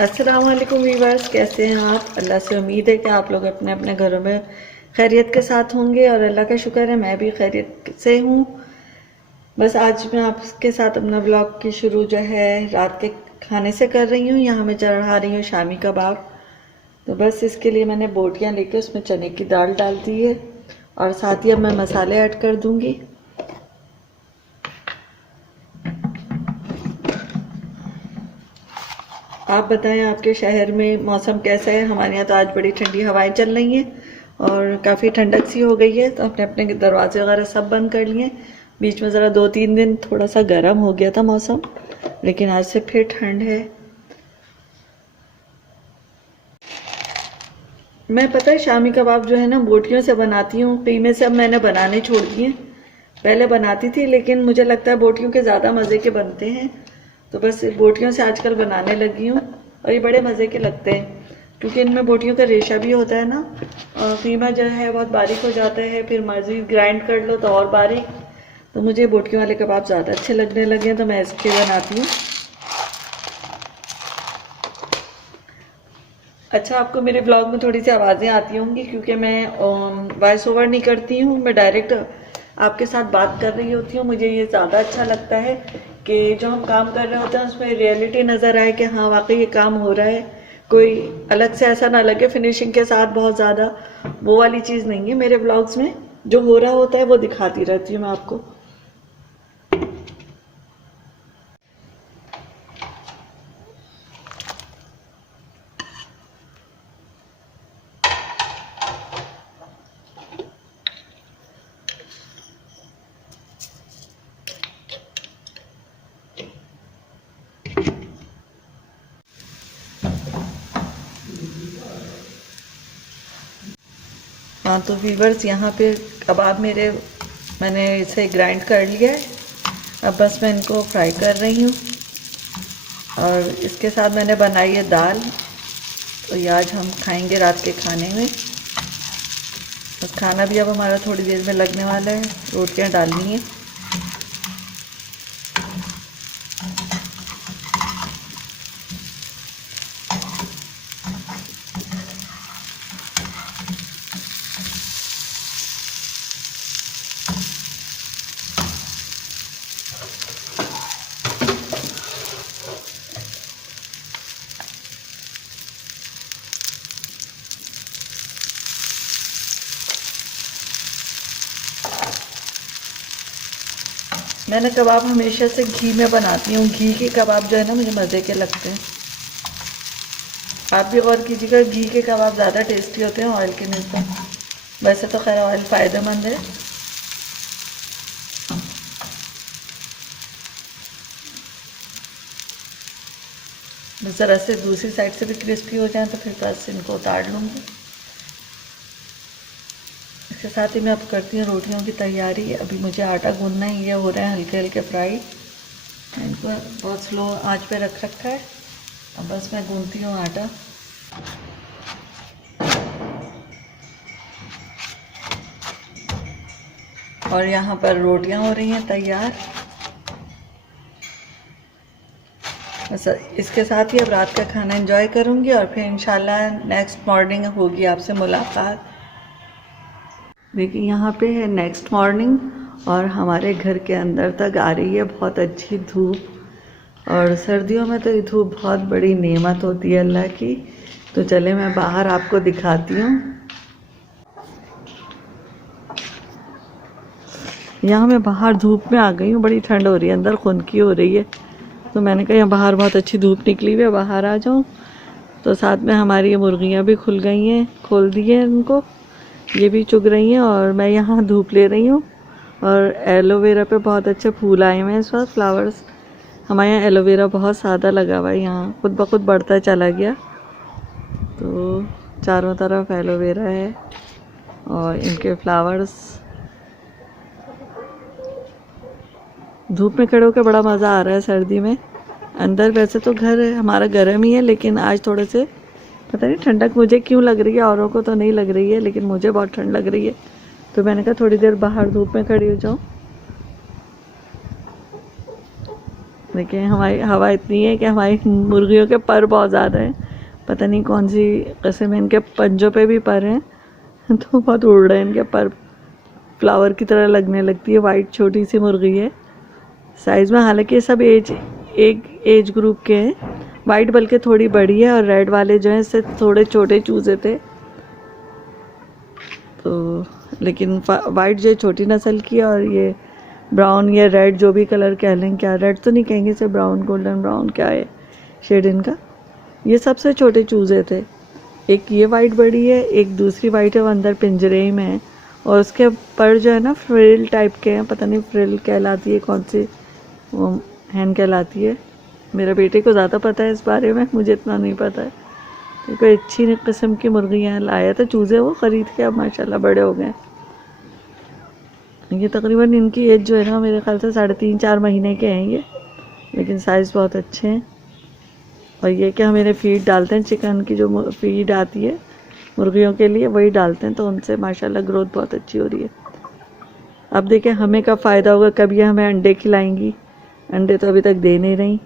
अस्सलाम वालेकुम वीवर्स, कैसे हैं आप। अल्लाह से उम्मीद है कि आप लोग अपने अपने घरों में खैरियत के साथ होंगे और अल्लाह का शुक्र है मैं भी खैरियत से हूँ। बस आज मैं आपके साथ अपना ब्लॉग की शुरू जो है रात के खाने से कर रही हूँ। यहाँ मैं चढ़ा रही हूँ शामी कबाब। तो बस इसके लिए मैंने बोटियाँ लेके उसमें चने की दाल डाल दी है और साथ ही अब मैं मसाले ऐड कर दूँगी। आप बताएं आपके शहर में मौसम कैसा है। हमारे यहाँ तो आज बड़ी ठंडी हवाएं चल रही हैं और काफ़ी ठंडक सी हो गई है। तो अपने अपने दरवाजे वगैरह सब बंद कर लिए। बीच में ज़रा 2-3 दिन थोड़ा सा गर्म हो गया था मौसम, लेकिन आज से फिर ठंड है। मैं पता है शामी कबाब जो है ना बोटियों से बनाती हूँ। कीमे से अब मैंने बनाने छोड़ दिए। पहले बनाती थी लेकिन मुझे लगता है बोटियों के ज़्यादा मज़े के बनते हैं, तो बस बोटियों से आजकल बनाने लगी हूँ और ये बड़े मज़े के लगते हैं क्योंकि इनमें बोटियों का रेशा भी होता है ना। और कीमा जो है बहुत बारीक हो जाता है, फिर मज़ीद ग्राइंड कर लो तो और बारीक। तो मुझे बोटियों वाले कबाब ज़्यादा अच्छे लगने लगे हैं तो मैं इसके बनाती हूँ। अच्छा, आपको मेरे ब्लॉग में थोड़ी सी आवाज़ें आती होंगी क्योंकि मैं वॉइस ओवर नहीं करती हूँ, मैं डायरेक्ट आपके साथ बात कर रही होती हूँ। मुझे ये ज़्यादा अच्छा लगता है कि जो हम काम कर रहे होते हैं उसमें रियलिटी नज़र आए कि हाँ वाकई ये काम हो रहा है। कोई अलग से ऐसा ना लगे फिनिशिंग के साथ बहुत ज़्यादा, वो वाली चीज़ नहीं है। मेरे ब्लॉग्स में जो हो रहा होता है वो दिखाती रहती हूँ मैं आपको। हाँ तो वीवर्स, यहाँ पे कबाब मैंने इसे ग्राइंड कर लिया है। अब बस मैं इनको फ्राई कर रही हूँ और इसके साथ मैंने बनाई है दाल। तो ये आज हम खाएंगे रात के खाने में। बस खाना भी अब हमारा थोड़ी देर में लगने वाला है, रोटियाँ डालनी है। मैंने कबाब हमेशा से घी में बनाती हूँ। घी के कबाब जो है ना मुझे मज़े के लगते हैं। आप भी गौर कीजिएगा, घी के कबाब ज़्यादा टेस्टी होते हैं ऑयल के निस्बत। वैसे तो खैर ऑयल फ़ायदेमंद है। बस ज़रा से दूसरी साइड से भी क्रिस्पी हो जाए तो फिर बस इनको उतार लूँगी। इसके साथ ही मैं अब करती हूँ रोटियों की तैयारी। अभी मुझे आटा गूंदना है, ये हो रहे हैं हल्के हल्के फ्राई। इनको बहुत स्लो आंच पे रख रखा है। अब बस मैं गूंदती हूँ आटा। और यहाँ पर रोटियाँ हो रही हैं तैयार। बस इसके साथ ही अब रात का खाना एंजॉय करूँगी और फिर इंशाल्लाह नेक्स्ट मॉर्निंग होगी आपसे मुलाकात। देखिए यहाँ पे है नेक्स्ट मॉर्निंग और हमारे घर के अंदर तक आ रही है बहुत अच्छी धूप। और सर्दियों में तो ये धूप बहुत बड़ी नेमत होती है अल्लाह की। तो चले मैं बाहर आपको दिखाती हूँ। यहाँ मैं बाहर धूप में आ गई हूँ, बड़ी ठंड हो रही है, अंदर खुनकी हो रही है। तो मैंने कहा यहाँ बाहर बहुत अच्छी धूप निकली हुई है, बाहर आ जाऊँ। तो साथ में हमारी ये मुर्गियाँ भी खुल गई हैं, खोल दी है इनको, ये भी चुग रही हैं और मैं यहाँ धूप ले रही हूँ। और एलोवेरा पे बहुत अच्छे फूल आए हुए हैं इस वक्त, फ्लावर्स। हमारे यहाँ एलोवेरा बहुत सादा लगा हुआ है, यहाँ खुद ब खुद बढ़ता चला गया। तो चारों तरफ एलोवेरा है और इनके फ्लावर्स। धूप में खड़े होकर बड़ा मज़ा आ रहा है सर्दी में। अंदर वैसे तो घर हमारा गर्म ही है, लेकिन आज थोड़े से पता नहीं ठंडक मुझे क्यों लग रही है, औरों को तो नहीं लग रही है लेकिन मुझे बहुत ठंड लग रही है। तो मैंने कहा थोड़ी देर बाहर धूप में खड़ी हो जाऊँ। देखिए हमारी हवा इतनी है कि हमारी मुर्गियों के पर बहुत ज़्यादा हैं, पता नहीं कौन सी किस्म है, इनके पंजों पे भी पर हैं तो बहुत उड़ रहे हैं इनके पर, फ्लावर की तरह लगने लगती है। वाइट छोटी सी मुर्गी है साइज़ में, हालांकि ये सब एक एज ग्रुप के हैं। वाइट बल्कि थोड़ी बड़ी है और रेड वाले जो हैं इससे थोड़े छोटे चूज़े थे, तो लेकिन वाइट जो छोटी नस्ल की है और ये ब्राउन या रेड जो भी कलर कह लें, क्या रेड तो नहीं कहेंगे, सिर्फ ब्राउन गोल्डन ब्राउन क्या है शेड इनका, ये सबसे छोटे चूज़े थे। एक ये वाइट बड़ी है, एक दूसरी वाइट है वो अंदर पिंजरे में है, और उसके पर जो है ना फ्रिल टाइप के हैं, पता नहीं फ्रिल कहलाती है कौन सी वो हैन कहलाती है, मेरे बेटे को ज़्यादा पता है इस बारे में, मुझे इतना नहीं पता है। तो कोई अच्छी किस्म की मुर्गियाँ लाया था चूज़े वो ख़रीद के, अब माशाल्लाह बड़े हो गए। ये तकरीबन इनकी एज जो है ना मेरे ख्याल से 3.5-4 महीने के हैं ये, लेकिन साइज़ बहुत अच्छे हैं। और ये कि हम इन्हें फीड डालते हैं, चिकन की जो फीड आती है मुर्गियों के लिए वही डालते हैं, तो उनसे माशाल्लाह ग्रोथ बहुत अच्छी हो रही है। अब देखें हमें कब फ़ायदा होगा, कब ये हमें अंडे खिलाएंगी, अंडे तो अभी तक दे नहीं रही।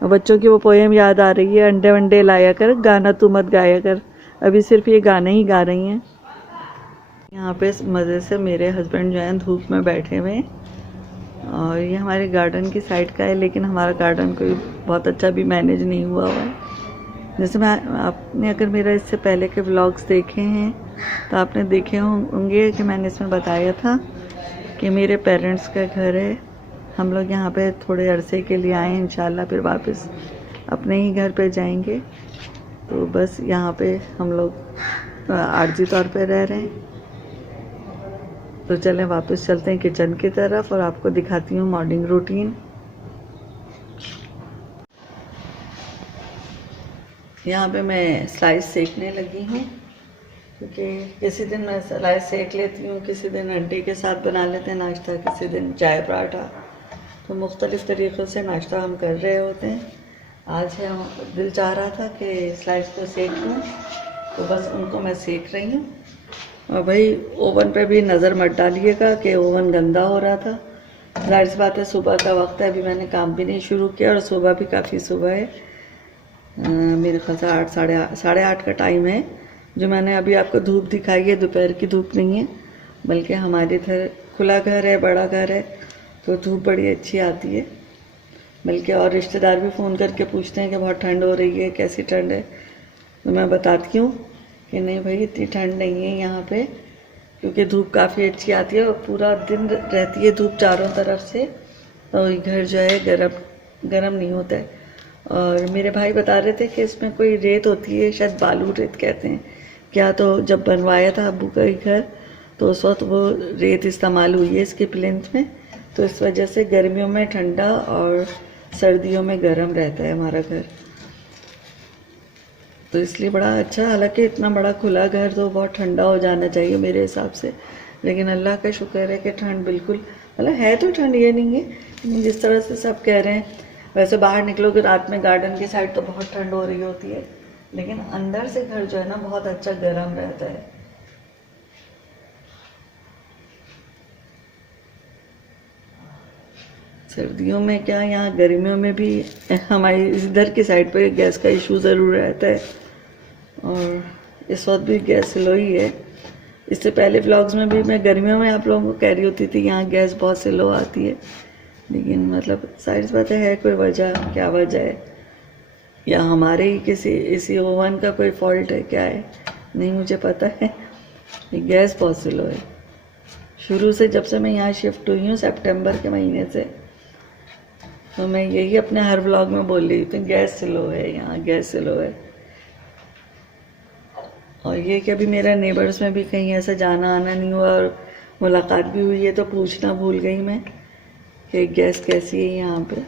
और बच्चों की वो पोएम याद आ रही है, अंडे वंडे लाया कर गाना तू मत गाया कर, अभी सिर्फ ये गाने ही गा रही हैं। यहाँ पे मज़े से मेरे हस्बैंड जो हैं धूप में बैठे हुए, और ये हमारे गार्डन की साइड का है, लेकिन हमारा गार्डन कोई बहुत अच्छा भी मैनेज नहीं हुआ है। जैसे आपने अगर मेरा इससे पहले के व्लॉग्स देखे हैं तो आपने देखे होंगे कि मैंने इसमें बताया था कि मेरे पेरेंट्स का घर है, हम लोग यहाँ पे थोड़े अरसे के लिए आए, इंशाल्लाह फिर वापस अपने ही घर पे जाएंगे। तो बस यहाँ पे हम लोग आर्जी तौर पे रह रहे हैं। तो चलें वापस चलते हैं किचन की तरफ और आपको दिखाती हूँ मॉर्निंग रूटीन। यहाँ पे मैं स्लाइस सेकने लगी हूँ, क्योंकि किसी दिन मैं स्लाइस सेक लेती हूँ, किसी दिन अंडे के साथ बना लेते हैं नाश्ता, किसी दिन चाय पराठा, तो मुख्तलिफ़ तरीक़ों से नाश्ता हम कर रहे होते हैं। आज हम दिल चाह रहा था कि स्लाइस को सेक लूँ, तो बस उनको मैं सेक रही हूँ। और भाई ओवन पे भी नज़र मत डालिएगा कि ओवन गंदा हो रहा था, जाहिर सी बात है सुबह का वक्त है, अभी मैंने काम भी नहीं शुरू किया और सुबह भी काफ़ी सुबह है, मेरे ख्याल से 8 साढ़े आठ का टाइम है। जो मैंने अभी आपको धूप दिखाई है दोपहर की धूप नहीं है, बल्कि हमारे इधर खुला घर है, बड़ा घर है, तो धूप बड़ी अच्छी आती है। बल्कि और रिश्तेदार भी फ़ोन करके पूछते हैं कि बहुत ठंड हो रही है, कैसी ठंड है, तो मैं बताती हूँ कि नहीं भाई इतनी ठंड नहीं है यहाँ पे, क्योंकि धूप काफ़ी अच्छी आती है और पूरा दिन रहती है धूप चारों तरफ से, तो घर जो है गरम नहीं होता है। और मेरे भाई बता रहे थे कि इसमें कोई रेत होती है, शायद बालू रेत कहते हैं क्या, तो जब बनवाया था अब्बू का घर तो उस वक्त वो रेत इस्तेमाल हुई है इसके प्लिंथ में, तो इस वजह से गर्मियों में ठंडा और सर्दियों में गर्म रहता है हमारा घर, तो इसलिए बड़ा अच्छा। हालांकि इतना बड़ा खुला घर तो बहुत ठंडा हो जाना चाहिए मेरे हिसाब से, लेकिन अल्लाह का शुक्र है कि ठंड बिल्कुल, मतलब है तो ठंड ये नहीं है, लेकिन जिस तरह से सब कह रहे हैं, वैसे बाहर निकलोगे रात में गार्डन की साइड तो बहुत ठंड हो रही होती है, लेकिन अंदर से घर जो है ना बहुत अच्छा गर्म रहता है। सर्दियों में क्या, यहाँ गर्मियों में भी हमारी इधर की साइड पे गैस का इशू ज़रूर रहता है, और इस वक्त भी गैस स्लो ही है। इससे पहले व्लॉग्स में भी मैं गर्मियों में आप लोगों को कह रही होती थी यहाँ गैस बहुत स्लो आती है, लेकिन मतलब साइड बात है कोई वजह, क्या वजह है, या हमारे ही इसी ओवन का कोई फॉल्ट है, क्या है नहीं मुझे पता है, गैस बहुत स्लो है। शुरू से जब से मैं यहाँ शिफ्ट हुई हूँ सितंबर के महीने से, तो मैं यही अपने हर व्लॉग में बोल रही थी गैस स्लो है यहाँ, गैस स्लो है। और ये कि अभी मेरा नेबर्स में भी कहीं ऐसा जाना आना नहीं हुआ, और मुलाकात भी हुई है तो पूछना भूल गई मैं कि गैस कैसी है यहाँ पे,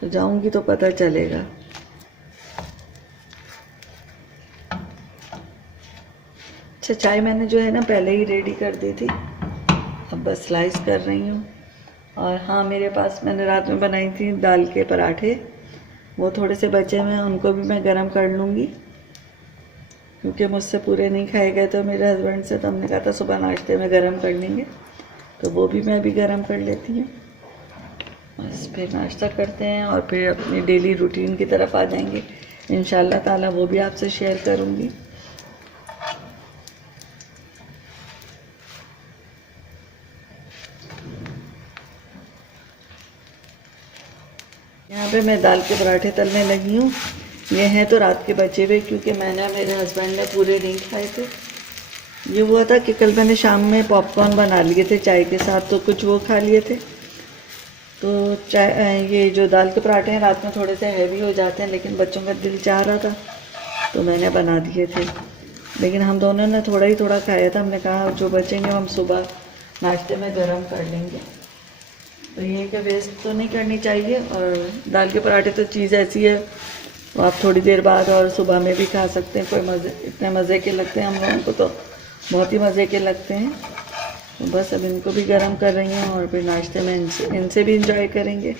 तो जाऊँगी तो पता चलेगा। अच्छा चाय मैंने जो है ना पहले ही रेडी कर दी थी, अब बस स्लाइस कर रही हूँ। और हाँ मेरे पास मैंने रात में बनाई थी दाल के पराठे, वो थोड़े से बचे हुए हैं, उनको भी मैं गरम कर लूँगी, क्योंकि मुझसे पूरे नहीं खाए गए तो मेरे हस्बैंड से, तो हमने कहा था सुबह नाश्ते में गरम कर लेंगे, तो वो भी मैं अभी गरम कर लेती हूँ। बस फिर नाश्ता करते हैं और फिर अपनी डेली रूटीन की तरफ आ जाएंगे इंशाल्लाह ताला, वो भी आपसे शेयर करूँगी। यहाँ पे मैं दाल के पराठे तलने लगी हूँ। ये हैं तो रात के बचे हुए, क्योंकि मैंने और मेरे हस्बैंड ने पूरे नहीं खाए थे। ये हुआ था कि कल मैंने शाम में पॉपकॉर्न बना लिए थे चाय के साथ, तो कुछ वो खा लिए थे। तो चाय, ये जो दाल के पराठे हैं रात में थोड़े से हैवी हो जाते हैं, लेकिन बच्चों का दिल चाह रहा था तो मैंने बना दिए थे। लेकिन हम दोनों ने थोड़ा ही थोड़ा खाया था। हमने कहा जो बचेंगे हम सुबह नाश्ते में गरम कर लेंगे। तो ये कि वेस्ट तो नहीं करनी चाहिए। और दाल के पराठे तो चीज़ ऐसी है, तो आप थोड़ी देर बाद और सुबह में भी खा सकते हैं। कोई मज़े, इतने मज़े के लगते हैं हम लोगों को, तो बहुत ही मज़े के लगते हैं। तो बस अब इनको भी गर्म कर रही हूँ और फिर नाश्ते में इनसे भी इंजॉय करेंगे।